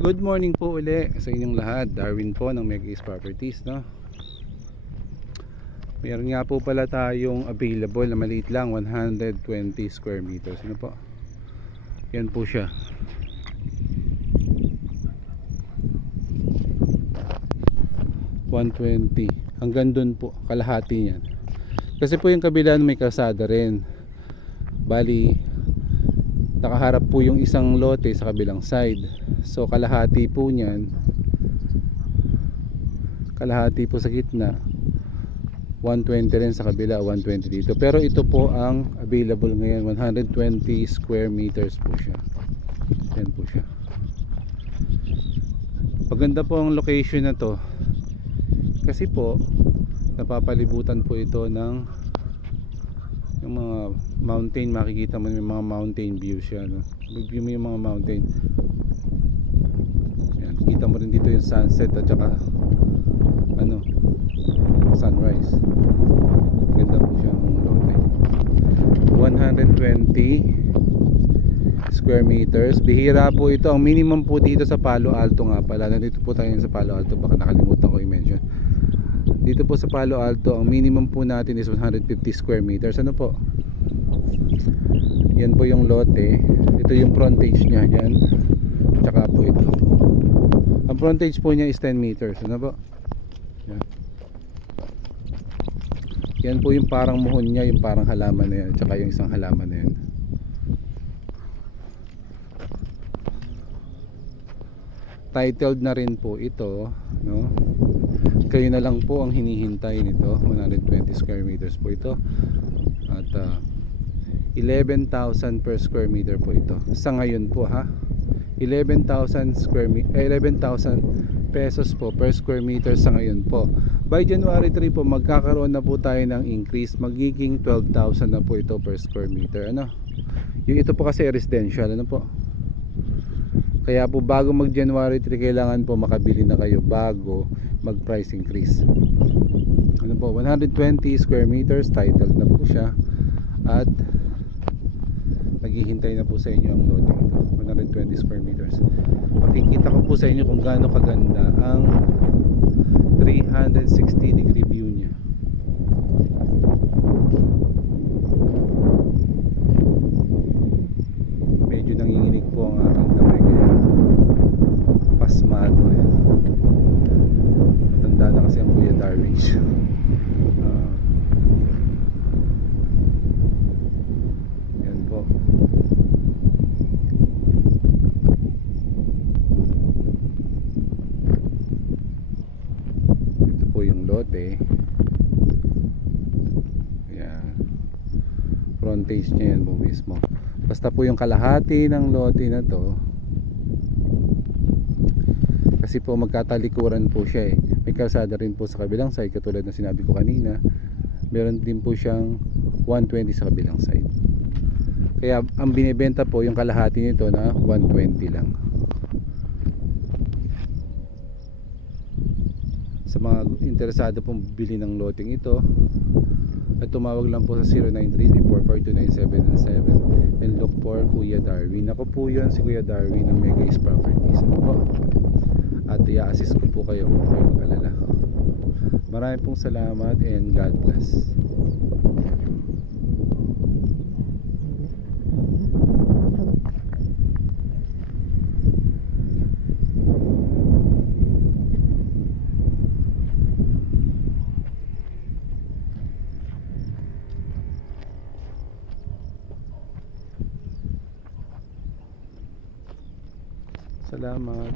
Good morning po uli sa inyong lahat. Darwin po ng Mega Ace Properties, no? Meron nga po pala tayong available na maliit lang, 120 square meters. Ano po? Yan po siya. 120. Hanggang dun po, kalahati niyan. Kasi po yung kabila may kalsada rin. Bali, nakaharap po yung isang lote sa kabilang side. So kalahati po niyan, kalahati po sa gitna, 120 rin sa kabila, 120 dito. Pero ito po ang available ngayon, 120 square meters po siya. Yan po siya. Maganda po ang location na to kasi po napapalibutan po ito ng yung mga mountain. Makikita mo yung mga mountain views siya, no? View mo yung mga mountain. Yan, kita mo rin dito yung sunset at saka sunrise. Ganda po siyang lote. 120 square meters. Bihira po ito. Ang minimum po dito sa Palo Alto nga pala. Nandito po tayo sa Palo Alto, baka nakalimutan ko i-mention. Dito po sa Palo Alto, ang minimum po natin is 150 square meters. Ano po? Yan po yung lote. Ito yung frontage niya. Yan. Tsaka po ito. Ang frontage po niya is 10 meters. Ano po? Yan. Yan po yung parang muhon niya, yung parang halaman na yan, tsaka yung isang halaman na yan. Titled na rin po ito, no? Kayo na lang po ang hinihintay nito. 120 square meters po ito. At 11,000 per square meter po ito. Sa ngayon po, ha? 11,000 pesos po per square meter sa ngayon po. By January 3 po magkakaroon na po tayo ng increase, magiging 12,000 na po ito per square meter. Ano? Yung ito po kasi residential, ano po? Kaya po bago mag January 3 kailangan po makabili na kayo bago mag price increase. Ano po? 120 square meters, titled na po siya. At naghihintay na po sa inyo ang lote ito. 120 square meters. Makikita ko po sa inyo kung gaano kaganda ang 360 degree view niya. Medyo nanginginig po ang aking kamay kaya pasmado eh. Matanda na kasi ang Kuya Darwin. Yan po. Yung lote, ayan, frontage niya yan po mismo. Basta po yung kalahati ng lote na to, kasi po magkatalikuran po siya eh. May kalsada rin po sa kabilang side katulad na sinabi ko kanina. Meron din po siyang 120 sa kabilang side. Kaya ang binibenta po yung kalahati nito na 120 lang. Sa mga interesado pong bili ng loting ito, at tumawag lang po sa 0933-442-9717 and look for Kuya Darwin. Ako po yun, si Kuya Darwin ng Mega Ace Properties. Ano po? At i-assist ko po kayo, huwag kayo mag-alala. Maraming pong salamat and God bless. Salamat.